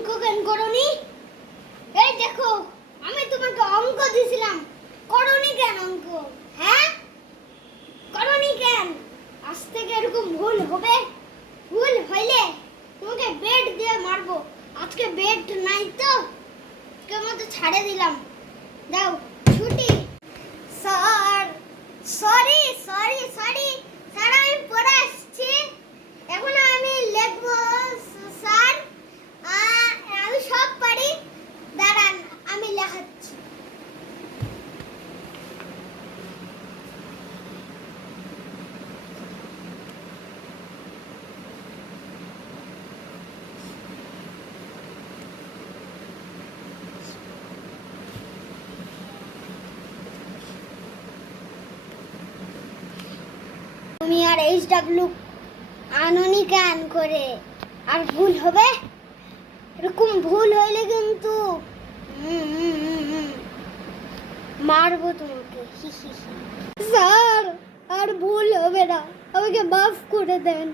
অঙ্ক কেন করনি? এই দেখো, আমি তোমাকে অঙ্ক দিয়েছিলাম, করনি কেন অঙ্ক? হ্যাঁ, করনি কেন? আজ থেকে এরকম ভুল হবে? ভুল হইলে তোমাকে বেড দিয়ে মারবো। আজকে বেড নাই তো, কেমন তো ছাড়ে দিলাম। দাও ছুটি। Sir, sorry sorry sorry sir, আমি পড়ে আসছি, এখন আমি লিখবো। স্যার, আমি সব পারি, দাঁড়ান আমি লেখাচ্ছি। তুমি আর HW আননি কেন করে? আর ভুল হবে? এরকম ভুল হইলে কিন্তু মারবো তোমাকে। স্যার, আর ভুল হবে না, আমাকে মাফ করে দেন।